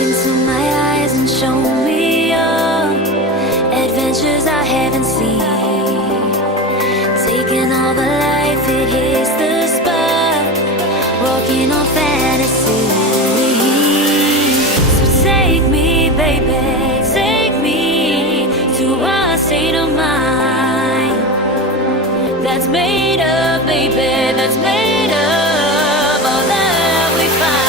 into my eyes and show me your adventures I haven't seen. Taking all the life, it hits the spot. Walking on fantasy. So take me, baby, take me to a state of mind that's made up, baby, that's made up all that we find.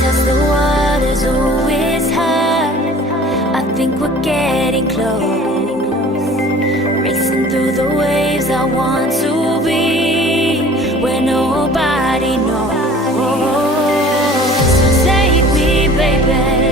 Test the waters, oh it's hard. I think we're getting close. Racing through the waves, I want to be where nobody knows. So take me, baby,